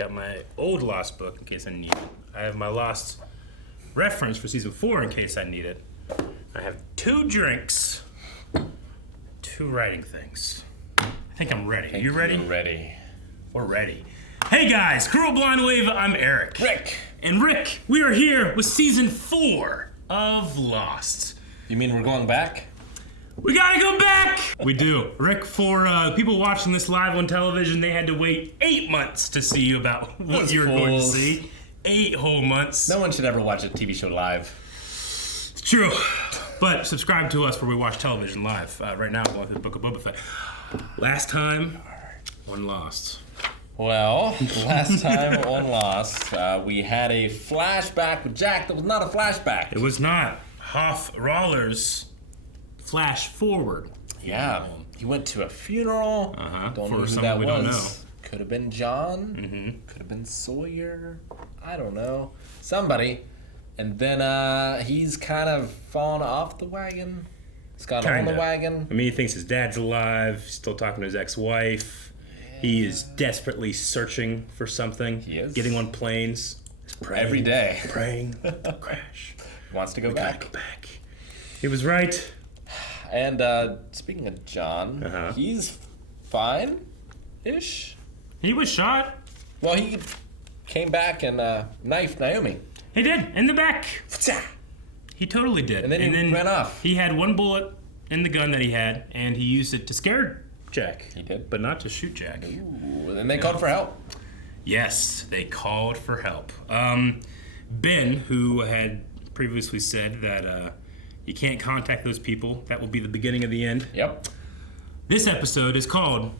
Got my old Lost book in case I need it. I have my Lost reference for season 4 in case I need it. I have 2 drinks, 2 writing things. I think I'm ready. You ready? You're ready. We're ready. Hey guys, Crew of Blind Wave, I'm Eric. Rick. And Rick, we are here with season 4 of Lost. You mean we're going back? We gotta go back! We do. Rick, for people watching this live on television, they had to wait 8 months to see about what Those you were going to fools. see. 8 whole months. No one should ever watch a TV show live. It's true. But subscribe to us where we watch television live. Right now, I'm going through the Book of Boba Fett. Last time on Lost. Well, last time on Lost, we had a flashback with Jack that was not a flashback. It was not. Hoff Rawler's flash forward. Yeah, he went to a funeral. Don't know who that was. Don't know. Could have been John. Could have been Sawyer. I don't know. Somebody. And then he's kind of fallen off the wagon. He's got on the wagon. I mean, he thinks his dad's alive. He's still talking to his ex-wife. Yeah. He is desperately searching for something. He is. Getting on planes. Praying, every day. Praying. Crash. Wants to go back. Gotta go back. He was right. And speaking of John, he's fine-ish. He was shot. Well, he came back and knifed Naomi. He did, in the back. He totally did. And then he ran off. He had 1 bullet in the gun that he had, and he used it to scare Jack. He did. But not to shoot Jack. Ooh, and they called for help. Yes, they called for help. Ben, who had previously said that you can't contact those people, that will be the beginning of the end. Yep. This episode is called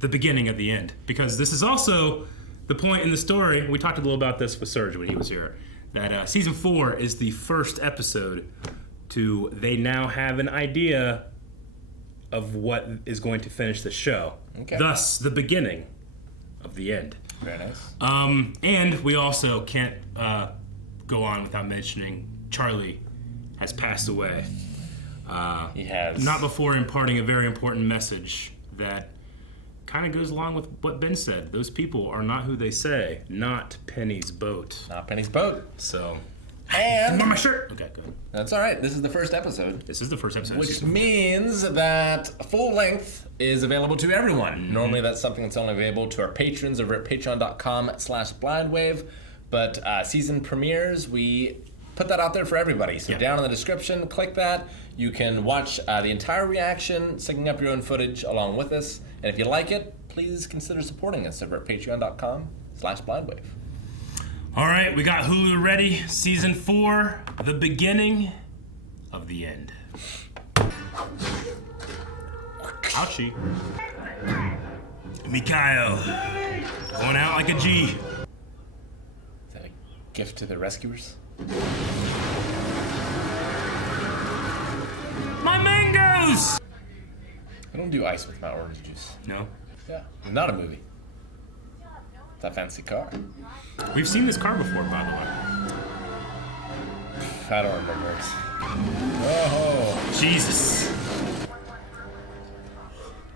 The Beginning of the End, because this is also the point in the story. We talked a little about this with Serge when he was here, that season 4 is the first episode to they now have an idea of what is going to finish the show. Okay. Thus, the beginning of the end. Very nice. And we also can't go on without mentioning Charlie has passed away. He has. Not before imparting a very important message that kind of goes along with what Ben said. Those people are not who they say. Not Penny's boat. Not Penny's boat. So. And I'm on my shirt. Okay, good. That's all right. This is the first episode. This is the first episode. Which means that full length is available to everyone. Normally that's something that's only available to our patrons over at patreon.com/blindwave. But season premieres, we put that out there for everybody. So down in the description, click that. You can watch the entire reaction, syncing up your own footage along with us. And if you like it, please consider supporting us over at patreon.com/blindwave. All right, we got Hulu ready. Season 4, the beginning of the end. Ouchie. Mikhail, going out like a G. Is that a gift to the rescuers? My mangoes! I don't do ice with my orange juice. No. Yeah. It's not a movie. It's a fancy car. We've seen this car before, by the way. I don't remember it. Oh. Jesus.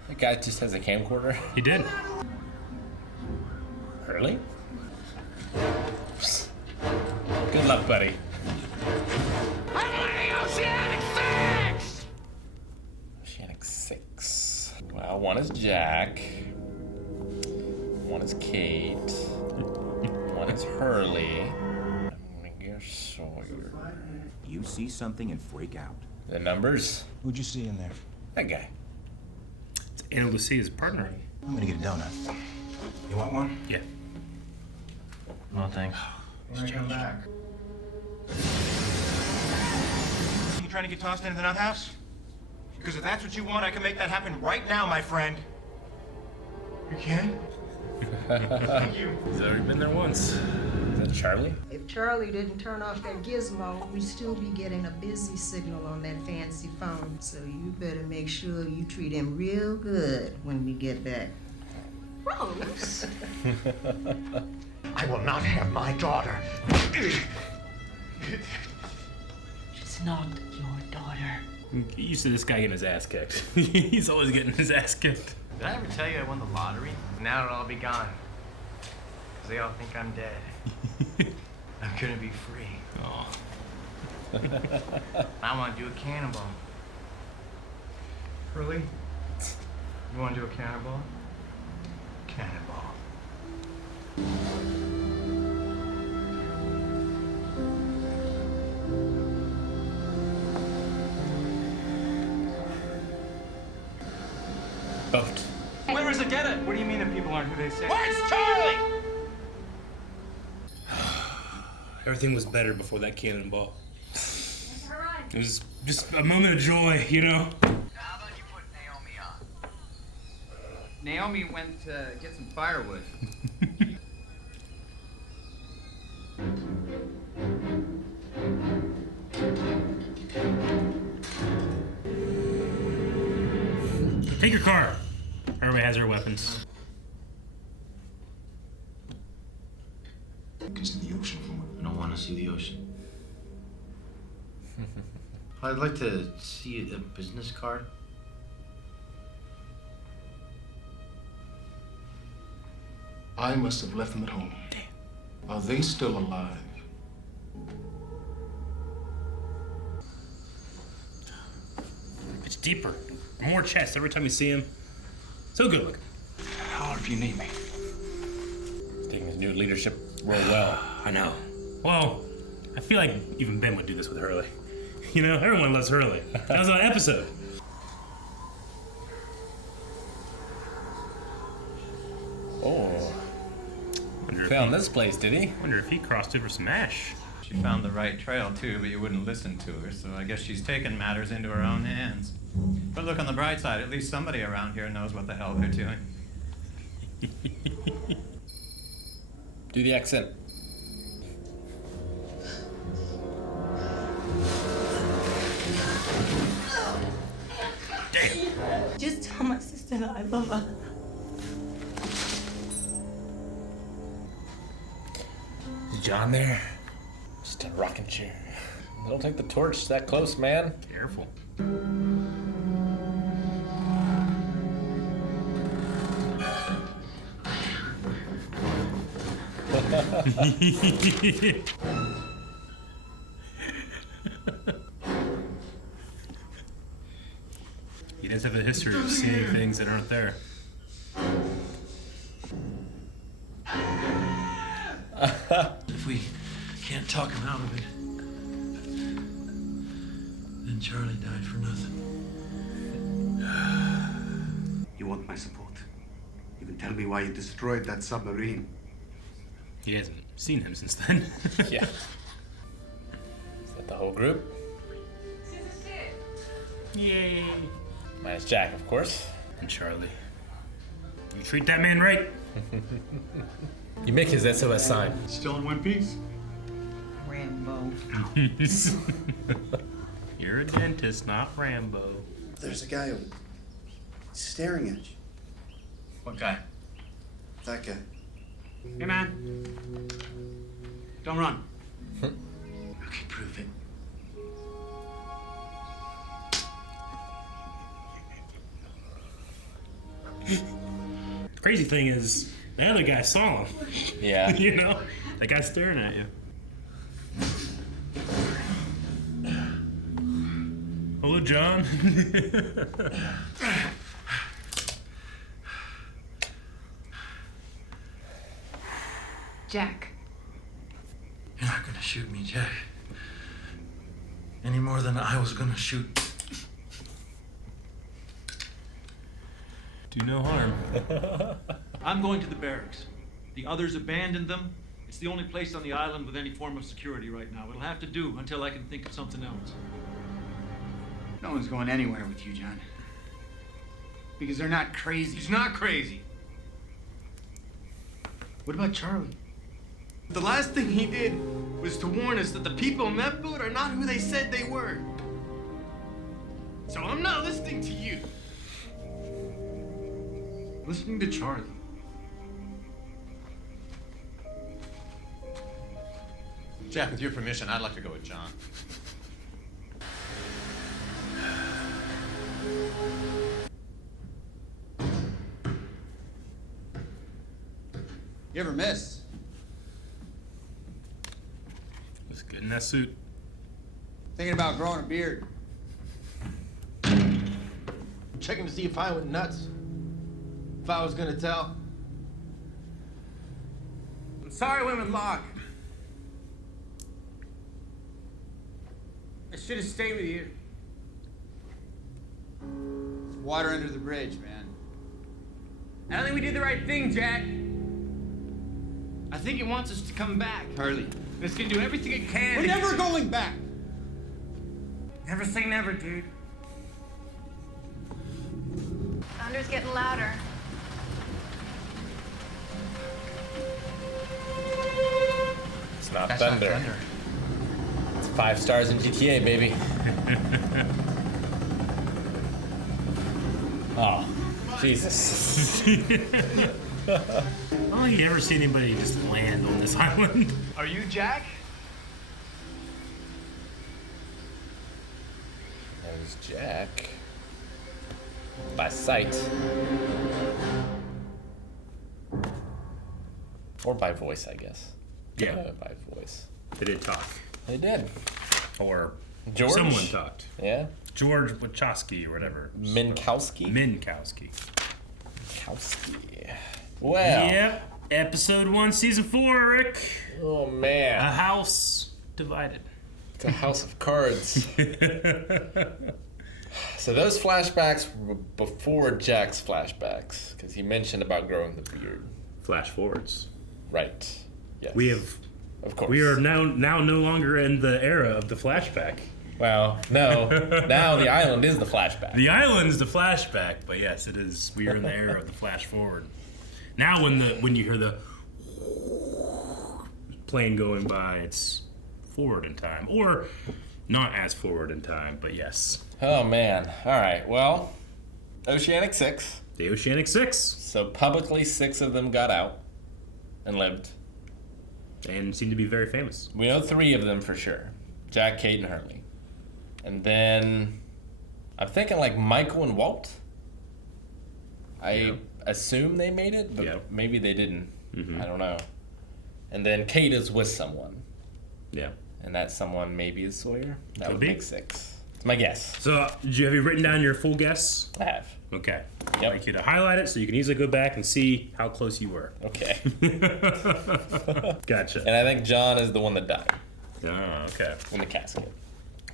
That guy just has a camcorder. He did. Early? Good luck, buddy. I'm winning Oceanic 6! Oceanic 6. Well, one is Jack. One is Kate. One is Hurley. I'm gonna guess Sawyer. You see something and freak out. The numbers? Who'd you see in there? That guy. It's Anna Lucia's partner. I'm gonna get a donut. You want one? Yeah. No, thanks. Come back. You trying to get tossed into the nut house? Because if that's what you want, I can make that happen right now, my friend. You can? Thank you. He's already been there once. Is that Charlie? If Charlie didn't turn off that gizmo, we'd still be getting a busy signal on that fancy phone. So you better make sure you treat him real good when we get back. Rose? I will not have my daughter. She's not your daughter. Get used to this guy getting his ass kicked. He's always getting his ass kicked. Did I ever tell you I won the lottery? Now it'll all be gone. because they all think I'm dead. I'm gonna be free. Oh. I want to do a cannonball. Hurley, you want to do a cannonball? Cannonball. Boat. Where is it? Get it? What do you mean that people aren't who they say? Where's Charlie? Everything was better before that cannonball. It was just a moment of joy, you know? How about you put Naomi on? Naomi went to get some firewood. Take your car. Everybody has their weapons. You can see the ocean from I don't want to see the ocean. I'd like to see a business card. I must have left them at home. Are they still alive? It's deeper. More chest every time you see him. So good looking. Holler if you need me. Taking his new leadership role well. I know. Well, I feel like even Ben would do this with Hurley. You know, everyone loves Hurley. That was an episode. Oh, Wonder if found he- this place, did he? Wonder if he crossed over some ash. She found the right trail too, but you wouldn't listen to her, so I guess she's taken matters into her own hands. But look on the bright side, at least somebody around here knows what the hell they're doing. Do the accent. Just tell my sister that I love her. Is John there? Just a rocking chair. Don't take the torch that close, man. Careful. He does have a history of seeing things that aren't there. If we can't talk him out of it, then Charlie died for nothing. You want my support? You can tell me why you destroyed that submarine. He hasn't seen him since then. Yeah. Is that the whole group? Yay. Minus Jack, of course. And Charlie. You treat that man right. You make his SOS sign. Still in one piece? Rambo. You're a dentist, not Rambo. There's a guy staring at you. What guy? That guy. Hey, man. Don't run. Okay, prove it. The crazy thing is, the other guy saw him. Yeah. You know? That guy's staring at you. Hello, John. Jack. You're not gonna shoot me, Jack. Any more than I was gonna shoot. Do no harm. I'm going to the barracks. The others abandoned them. It's the only place on the island with any form of security right now. It'll have to do until I can think of something else. No one's going anywhere with you, John. Because they're not crazy. He's not crazy. What about Charlie? The last thing he did was to warn us that the people in that boat are not who they said they were. So I'm not listening to you. I'm listening to Charlie. Jack, with your permission, I'd like to go with John. You ever miss? Let's get in that suit. Thinking about growing a beard. Checking to see if I went nuts. If I was gonna tell. I'm sorry I went with Locke. I should have stayed with you. Water under the bridge, man. I don't think we did the right thing, Jack. I think it wants us to come back, Harley. It's gonna do everything it can. We're never going back. Never say never, dude. Thunder's getting louder. It's not thunder. It's 5 stars in GTA, baby. Oh, Jesus. I don't think you ever seen anybody just land on this island. Are you Jack? There's Jack. By sight. Or by voice, I guess. Yeah. By voice. They did talk. They did. Or George? someone talked. Yeah. George Wachowski or whatever. Minkowski? Minkowski. Minkowski. Well. Yep. Episode 1, season 4, Rick. Oh, man. A house divided. It's a house of cards. So those flashbacks were before Jack's flashbacks, because he mentioned about growing the beard. Flash forwards. Right. Yes. We have, of course. We are now no longer in the era of the flashback. Well, no. Now the island is the flashback. The island's the flashback, but yes, it is. We are in the era of the flash forward. Now, when you hear the plane going by, it's forward in time, or not as forward in time, but yes. Oh man! All right. Well, Oceanic 6. The Oceanic 6. So publicly, 6 of them got out and lived, and seem to be very famous. We know 3 of them for sure: Jack, Kate, and Hurley. And then I'm thinking like Michael and Walt. I assume they made it, but maybe they didn't. I don't know. And then Kate is with someone. Yeah. And that someone maybe is Sawyer. That would make 6. It's my guess. So, have you written down your full guess? I have. Okay. I'd like you to highlight it so you can easily go back and see how close you were. Okay. Gotcha. And I think John is the one that died. Oh, okay. In the casket.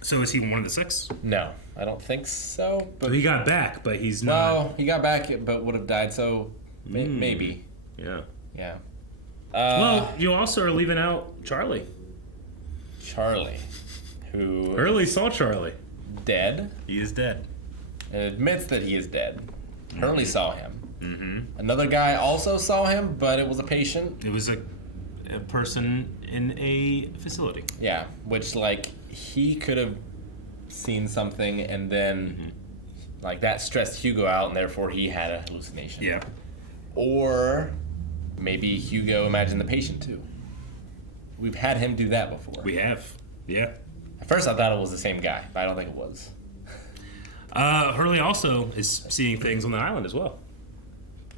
So is he one of the 6? No, I don't think so. But he got back, but he's not. No, he got back, but would have died. So maybe. Yeah. Yeah. Well, you also are leaving out Charlie. Charlie, who Hurley saw Charlie. Dead. He is dead. And admits that he is dead. Hurley saw him. Mm-hmm. Another guy also saw him, but it was a patient. It was a person in a facility. Yeah, which like he could have seen something and then like that stressed Hugo out and therefore he had a hallucination. Yeah. Or maybe Hugo imagined the patient too. We've had him do that before. We have. Yeah. At first I thought it was the same guy, but I don't think it was. Hurley also is seeing things on the island as well.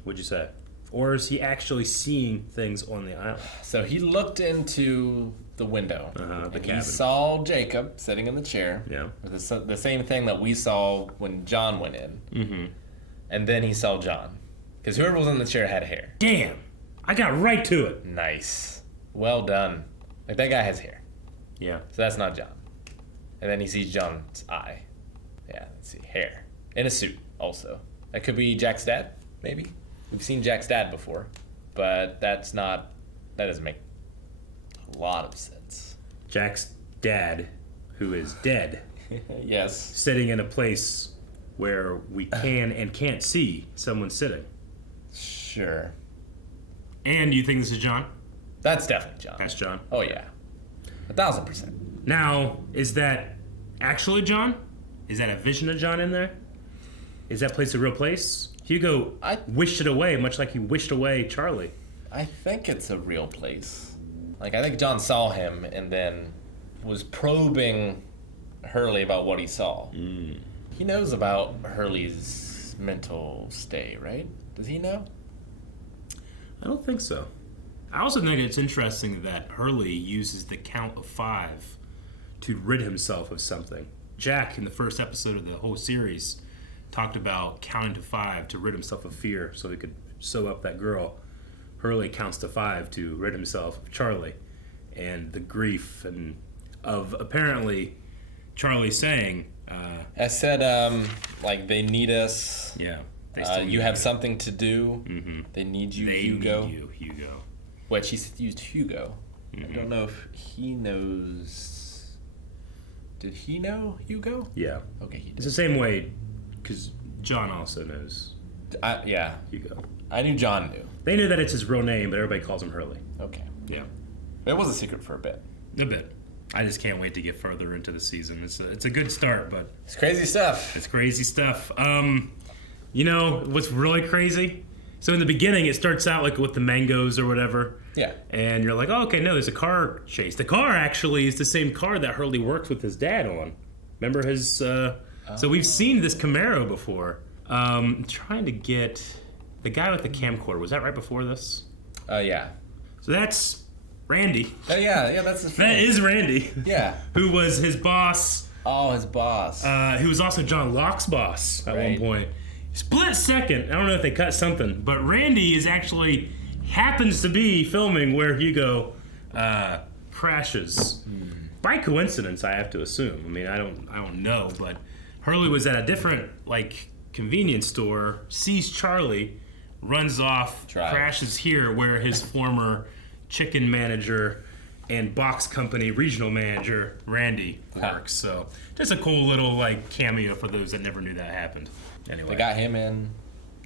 Would you say? Or is he actually seeing things on the island? So he looked into the window. The cabin. He saw Jacob sitting in the chair. Yeah. With the same thing that we saw when John went in. Mm-hmm. And then he saw John. Because whoever was in the chair had hair. Damn! I got right to it. Nice. Well done. Like that guy has hair. Yeah. So that's not John. And then he sees John's eye. Yeah, let's see. Hair. In a suit, also. That could be Jack's dad, maybe. We've seen Jack's dad before. But that doesn't make a lot of sense. Jack's dad, who is dead. Yes. Sitting in a place where we can and can't see someone sitting. Sure. And you think this is John? That's definitely John. That's John? Oh, yeah. 1,000%. Now, is that actually John? Is that a vision of John in there? Is that place a real place? Hugo wished it away, much like he wished away Charlie. I think it's a real place. Like, I think John saw him and then was probing Hurley about what he saw. Mm. He knows about Hurley's mental state, right? Does he know? I don't think so. I also think it's interesting that Hurley uses the count of 5 to rid himself of something. Jack, in the first episode of the whole series, talked about counting to 5 to rid himself of fear so he could sew up that girl. Hurley counts to 5 to rid himself of Charlie and the grief and of apparently Charlie saying, I said, like, they need us. Yeah. You have something to do. Mm-hmm. They need you, they Hugo. Need you, Hugo. What, she used Hugo. Mm-hmm. I don't know if he knows. Did he know Hugo? Yeah. Okay, he did. It's the same way, because John also knows. Yeah. Hugo. I knew John knew. They knew that it's his real name, but everybody calls him Hurley. Okay. Yeah. It was a secret for a bit. A bit. I just can't wait to get further into the season. It's a good start, but it's crazy stuff. It's crazy stuff. You know what's really crazy? So in the beginning, it starts out like with the mangoes or whatever. Yeah. And you're like, oh, okay, no, there's a car chase. The car actually is the same car that Hurley works with his dad on. Remember his? So we've seen this Camaro before. Trying to get the guy with the camcorder. Was that right before this? Yeah. So that's Randy. Yeah, that's his That is Randy. Yeah. Who was his boss. Oh, his boss. Who was also John Locke's boss at one point. Split second. I don't know if they cut something, but Randy is actually happens to be filming where Hugo crashes. By coincidence, I have to assume. I mean, I don't know, but Hurley was at a different convenience store, sees Charlie, runs off, crashes here where his former chicken manager and box company regional manager Randy works. So just a cool little cameo for those that never knew that happened. Anyway, they got him in.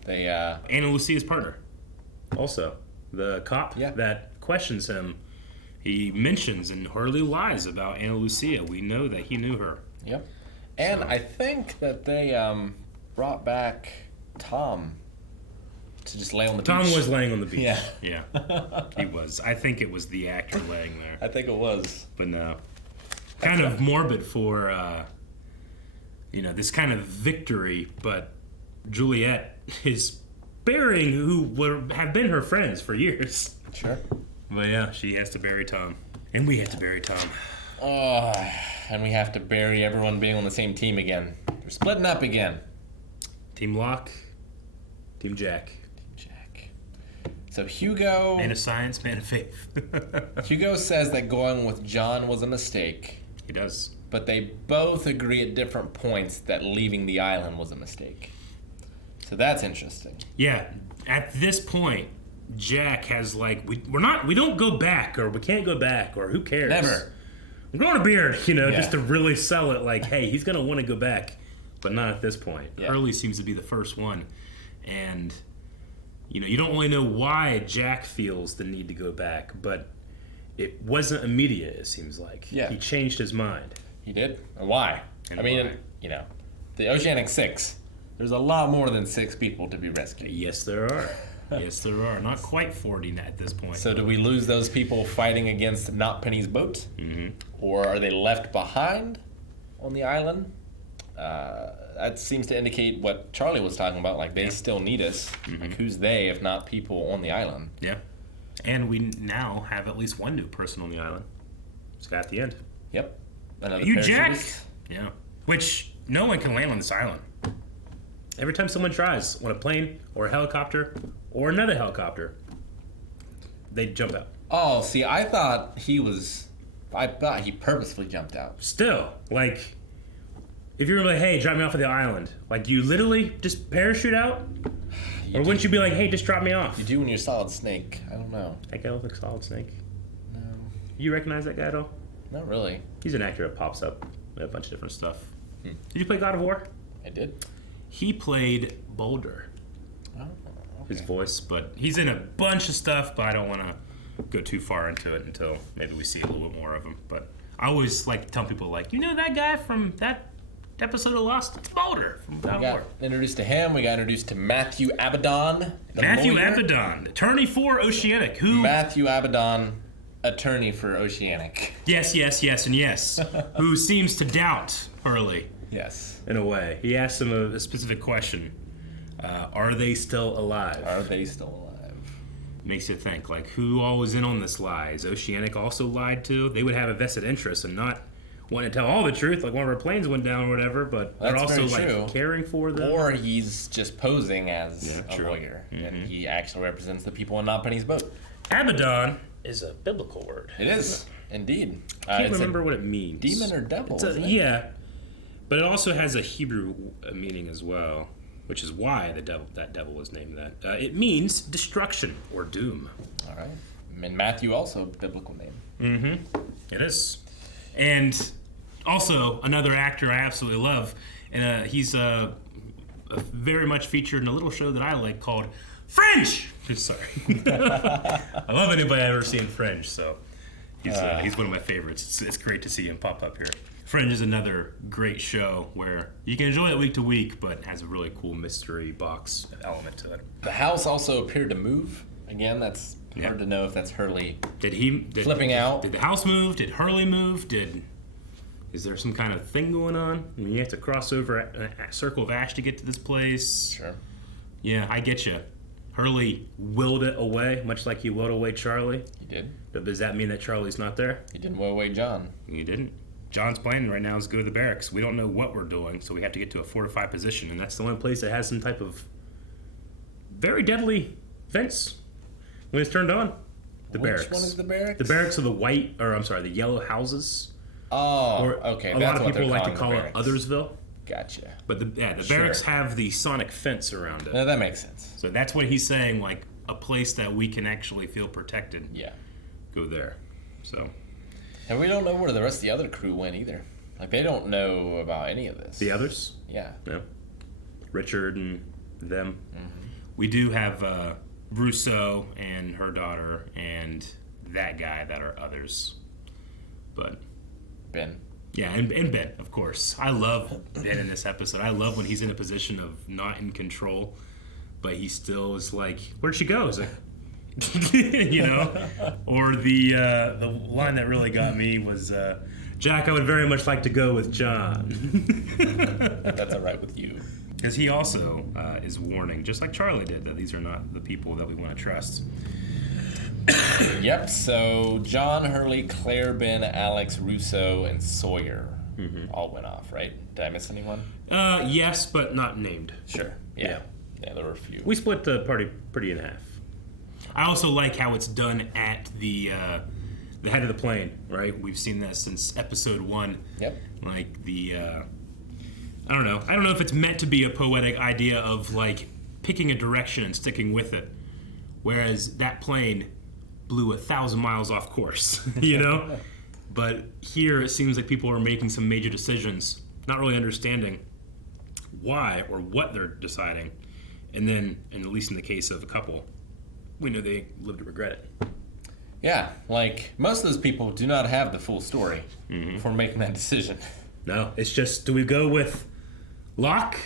They Ana Lucia's partner, also the cop that questions him. He mentions and Hurley lies about Ana Lucia. We know that he knew her. Yep. And I think that they brought back Tom to just lay on the beach. Tom was laying on the beach. Yeah. He was. I think it was the actor laying there. I think it was. But no. Kind of morbid for, this kind of victory, but Juliet is burying who would have been her friends for years. Sure. But yeah, she has to bury Tom. And we have to bury Tom. And we have to bury everyone being on the same team again. They're splitting up again. Team Locke, Team Jack. So Hugo... Man of science, man of faith. Hugo says that going with John was a mistake. He does. But they both agree at different points that leaving the island was a mistake. So that's interesting. Yeah. At this point, Jack has we don't go back, or we can't go back, or who cares? Never. I'm growing a beard, just to really sell it hey, he's going to want to go back. But not at this point. Yeah. Hurley seems to be the first one. And... you don't really know why Jack feels the need to go back, but it wasn't immediate, it seems like. Yeah. He changed his mind. He did? And why? The Oceanic 6, there's a lot more than 6 people to be rescued. Yes, there are. Yes, there are. Not quite 40 at this point. So do we lose those people fighting against Not Penny's boat? Mm-hmm. Or are they left behind on the island? That seems to indicate what Charlie was talking about. They still need us. Mm-hmm. Who's they if not people on the island? Yeah. And we now have at least one new person on the island. It's got at the end. Yep. Another you, Jack? parachutist. Yeah. Which no one can land on this island. Every time someone tries on a plane or a helicopter or another helicopter, they jump out. Oh, see, I thought he purposefully jumped out. Still, if you were hey, drop me off at the island, you literally just parachute out? Or wouldn't you be hey, just drop me off? You do when you're Solid Snake. I don't know. That guy looks like Solid Snake. No. You recognize that guy at all? Not really. He's an actor that pops up with a bunch of different stuff. Did you play God of War? I did. He played Boulder. Oh, okay. His voice, but he's in a bunch of stuff, but I don't want to go too far into it until maybe we see a little bit more of him. But I always like to tell people, that guy from that episode of Lost? It's Boulder from God of War. We got introduced to him. We got introduced to Matthew Abaddon. Matthew Abaddon, attorney for Oceanic. Matthew Abaddon, attorney for Oceanic. Yes, and yes. Who seems to doubt Hurley. Yes. In a way. He asks him a specific question. Are they still alive? Are they still alive? makes you think, like, who all was in on this lie? Is Oceanic also lied to? They would have a vested interest in not wanting to tell all the truth, like one of our planes went down or whatever, but they're also, like, caring for them. Or he's just posing as a lawyer, and he actually represents the people in Not Penny's boat. Abaddon is a biblical word. It is, indeed. I can't remember what it means. Demon or devil, isn't it? Yeah, but it also has a Hebrew meaning as well, which is why that devil was named that. It means destruction or doom. All right. And Matthew also, biblical name. Mm-hmm. It is. And also, another actor I absolutely love, and he's very much featured in a little show that I like called Fringe! Sorry. I love anybody I've ever seen Fringe, so he's one of my favorites. It's great to see him pop up here. Fringe is another great show where you can enjoy it week to week, but has a really cool mystery box element to it. The house also appeared to move. Again, that's hard to know if that's Hurley flipping out. Did the house move? Did Hurley move? Is there some kind of thing going on? I mean, you have to cross over a circle of ash to get to this place. Sure. Yeah, I get you. Hurley willed it away, much like he willed away Charlie. He did. But does that mean that Charlie's not there? He didn't will away John. He didn't. John's plan right now is go to the barracks. We don't know what we're doing, so we have to get to a fortified position, and that's the only place that has some type of very deadly fence when it's turned on. The barracks. Which one is the barracks? The barracks are the yellow houses. Oh, or okay. A lot of people like to call it Othersville. Gotcha. But the barracks have the sonic fence around it. No, that makes sense. So that's what he's saying, like a place that we can actually feel protected. Yeah. Go there. So. And we don't know where the rest of the other crew went either. Like, they don't know about any of this. The others? Yeah. Richard and them. Mm-hmm. We do have Russo and her daughter and that guy that are others. But Ben. Yeah, and Ben, of course. I love Ben in this episode. I love when he's in a position of not in control, but he still is like, where'd she go? He's like, you know? Or the line that really got me was, Jack, I would very much like to go with John. That's all right with you. Because he also is warning, just like Charlie did, that these are not the people that we want to trust. Yep, so John, Hurley, Claire, Ben, Alex, Russo, and Sawyer all went off, right? Did I miss anyone? Yes, but not named. Sure. Yeah, there were a few. We split the party pretty in half. I also like how it's done at the head of the plane, right? We've seen this since episode 1. Yep. Like I don't know if it's meant to be a poetic idea of like picking a direction and sticking with it, whereas that plane blew 1,000 miles off course, you know? But here it seems like people are making some major decisions, not really understanding why or what they're deciding. And then, and at least in the case of a couple, we know they live to regret it. Yeah, like most of those people do not have the full story before making that decision. No, it's just, do we go with Locke,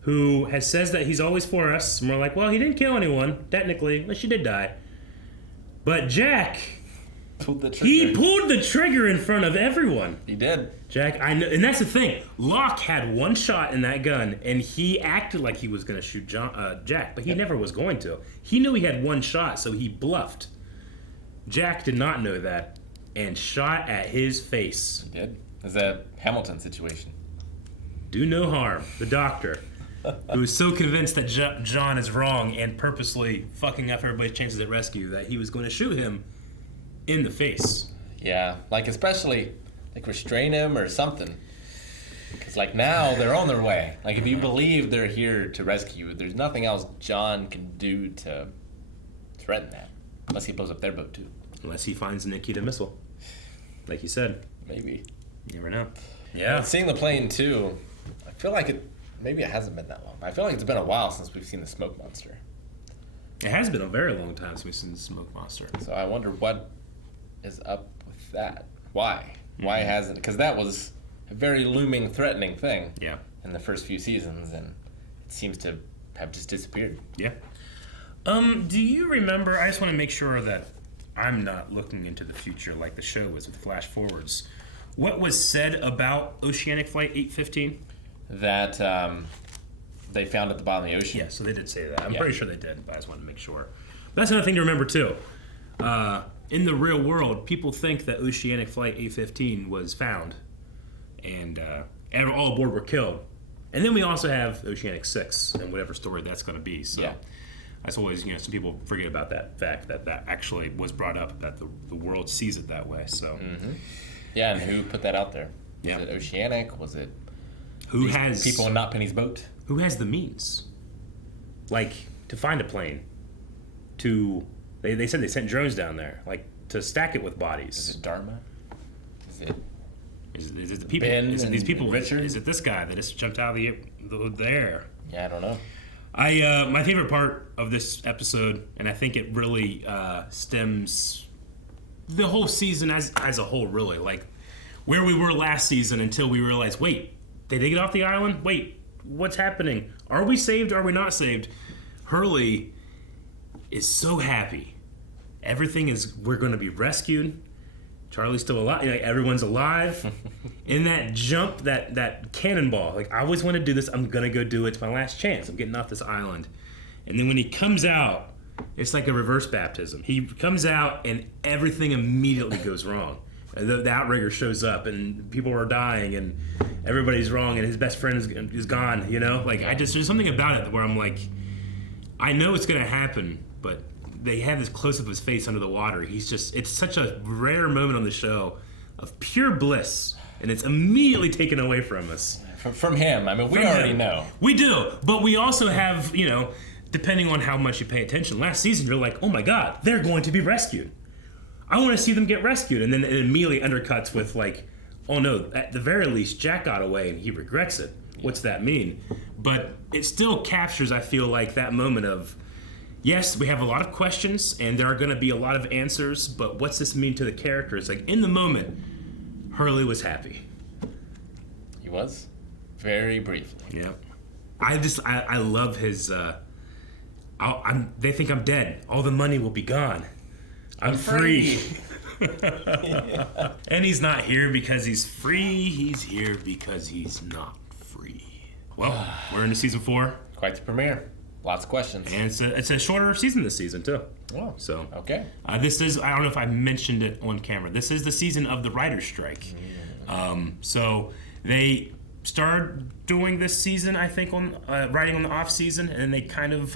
who says that he's always for us, and we're like, well, he didn't kill anyone, technically, unless she did die. But Jack, pulled the trigger. He pulled the trigger in front of everyone. He did. Jack, I know, and that's the thing. Locke had one shot in that gun, and he acted like he was going to shoot Jack, but he never was going to. He knew he had one shot, so he bluffed. Jack did not know that, and shot at his face. He did. It was a Hamilton situation. Do no harm. The doctor, who was so convinced that John is wrong and purposely fucking up everybody's chances at rescue that he was going to shoot him in the face. Yeah, like especially like restrain him or something. Because like now they're on their way. Like if you believe they're here to rescue you, there's nothing else John can do to threaten that. Unless he blows up their boat too. Unless he finds a Nikita missile. Like you said. Maybe. You never know. Yeah. And seeing the plane too, I feel like maybe it hasn't been that long. I feel like it's been a while since we've seen the smoke monster. It has been a very long time since we've seen the smoke monster. So I wonder what is up with that. Why? Why hasn't? Because that was a very looming, threatening thing. Yeah. In the first few seasons, and it seems to have just disappeared. Yeah. Do you remember? I just want to make sure that I'm not looking into the future like the show was with flash forwards. What was said about Oceanic Flight 815? That they found at the bottom of the ocean. Yeah, so they did say that. I'm pretty sure they did, but I just wanted to make sure. That's another thing to remember too. In the real world, people think that Oceanic Flight A-15 was found, and all aboard were killed. And then we also have Oceanic 6 and whatever story that's going to be. So that's always, some people forget about that fact that actually was brought up, that the world sees it that way. So Yeah, and who put that out there? Yeah. Was it Oceanic? Was it who has people in Not Penny's boat? Who has the means, like, to find a plane? They said they sent drones down there, like, to stack it with bodies. Is it Dharma? Is it? Is it the people? Ben Is it these people? Richard? Is it this guy that just jumped out of the air? Yeah, I don't know. My favorite part of this episode, and I think it really stems the whole season as a whole, really, like where we were last season until we realized, wait, they did get off the island? Wait, what's happening? Are we saved? Are we not saved? Hurley is so happy. We're going to be rescued. Charlie's still alive. Like, everyone's alive. In that jump, that cannonball, like, I always want to do this. I'm going to go do it. It's my last chance. I'm getting off this island. And then when he comes out, it's like a reverse baptism. He comes out and everything immediately goes wrong. The outrigger shows up and people are dying and everybody's wrong and his best friend is gone, Like, there's something about it where I'm like, I know it's going to happen, but they have this close-up of his face under the water. It's such a rare moment on the show of pure bliss, and it's immediately taken away from us. From him. I mean, we already know. We do, but we also have, depending on how much you pay attention, last season you're like, oh my God, they're going to be rescued. I want to see them get rescued. And then it immediately undercuts with like, oh no, at the very least, Jack got away and he regrets it. What's that mean? But it still captures, I feel like, that moment of, yes, we have a lot of questions, and there are going to be a lot of answers, but what's this mean to the characters? Like, in the moment, Hurley was happy. He was? Very briefly. Yep. I love his, they think I'm dead. All the money will be gone. I'm free. And he's not here because he's free. He's here because he's not free. Well, we're into season 4. Quite the premiere. Lots of questions. And it's a shorter season this season, too. Oh, so okay. This is, I don't know if I mentioned it on camera, this is the season of the writer's strike. So they started doing this season, I think, on writing on the off season, and they kind of,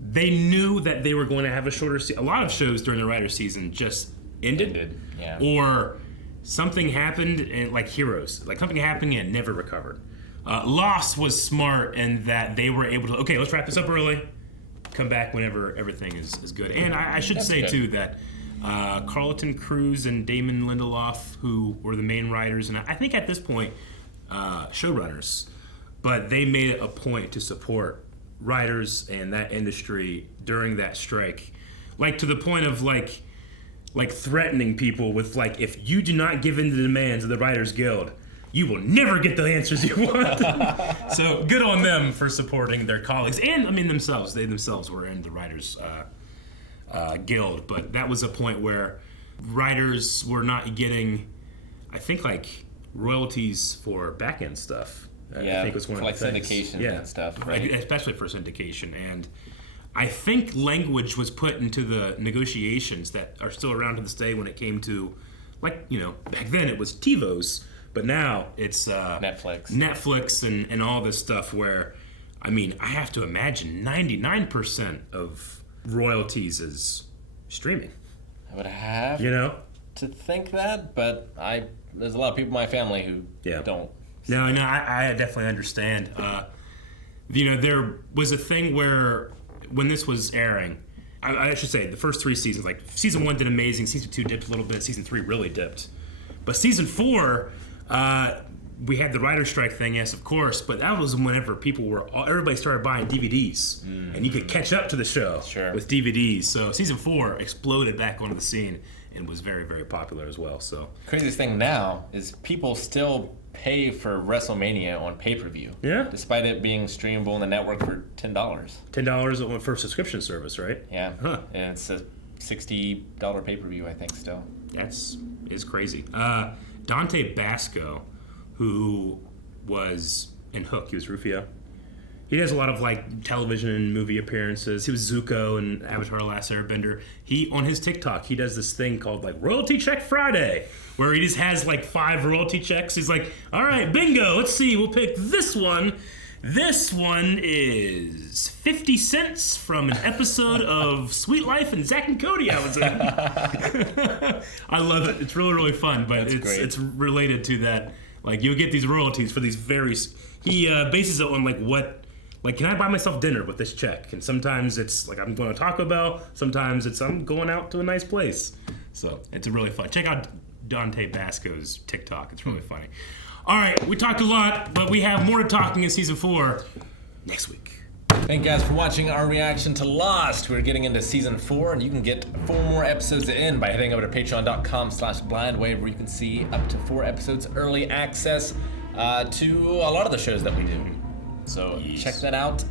they knew that they were going to have a shorter season. A lot of shows during the writer's season just ended. Yeah. Or something happened, and like Heroes, like something happened and never recovered. Lost was smart in that they were able to, okay, let's wrap this up early, come back whenever everything is good. And I should say, too, that Carlton Cruz and Damon Lindelof, who were the main writers, and I think at this point, showrunners, but they made it a point to support writers and that industry during that strike. Like, to the point of, like threatening people with, like, if you do not give in to the demands of the Writers Guild, you will never get the answers you want. So good on them for supporting their colleagues and, themselves. They themselves were in the Writers Guild, but that was a point where writers were not getting, I think, like royalties for back-end stuff. Yeah, I think was one for of the things. syndication and stuff, right? Especially for syndication. And I think language was put into the negotiations that are still around to this day when it came to, like, back then it was TiVos. But now it's Netflix and all this stuff where, I have to imagine 99% of royalties is streaming. I would have to think that, but there's a lot of people in my family who don't. No, I definitely understand. There was a thing where when this was airing, I should say the first 3 seasons, like season 1 did amazing, season 2 dipped a little bit, season 3 really dipped. But season 4... we had the writer's strike thing, yes, of course, but that was whenever everybody started buying DVDs, and you could catch up to the show with DVDs. So season 4 exploded back onto the scene and was very, very popular as well. So craziest thing now is people still pay for WrestleMania on pay-per-view. Yeah. Despite it being streamable on the network for $10. $10 for a subscription service, right? Yeah. Huh. And it's a $60 pay-per-view, I think, still. That's crazy. Dante Basco, who was in Hook, he was Rufio. He does a lot of like television and movie appearances. He was Zuko in Avatar: The Last Airbender. He on his TikTok, he does this thing called like Royalty Check Friday, where he just has like 5 royalty checks. He's like, all right, bingo, let's see, we'll pick this one. This one is 50 cents from an episode of Sweet Life and Zack and Cody I was in. I love it. It's really, really fun, but it's related to that. Like, you'll get these royalties for these he bases it on like what, like, can I buy myself dinner with this check? And sometimes it's like I'm going to Taco Bell. Sometimes it's I'm going out to a nice place. So it's really fun. Check out Dante Basco's TikTok. It's really funny. All right, we talked a lot, but we have more talking in season 4 next week. Thank you guys for watching our reaction to Lost. We're getting into season 4, and you can get 4 more episodes in by heading over to patreon.com/blindwave, where you can see up to 4 episodes early access to a lot of the shows that we do. So check that out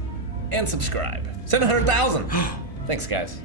and subscribe. 700,000. Thanks, guys.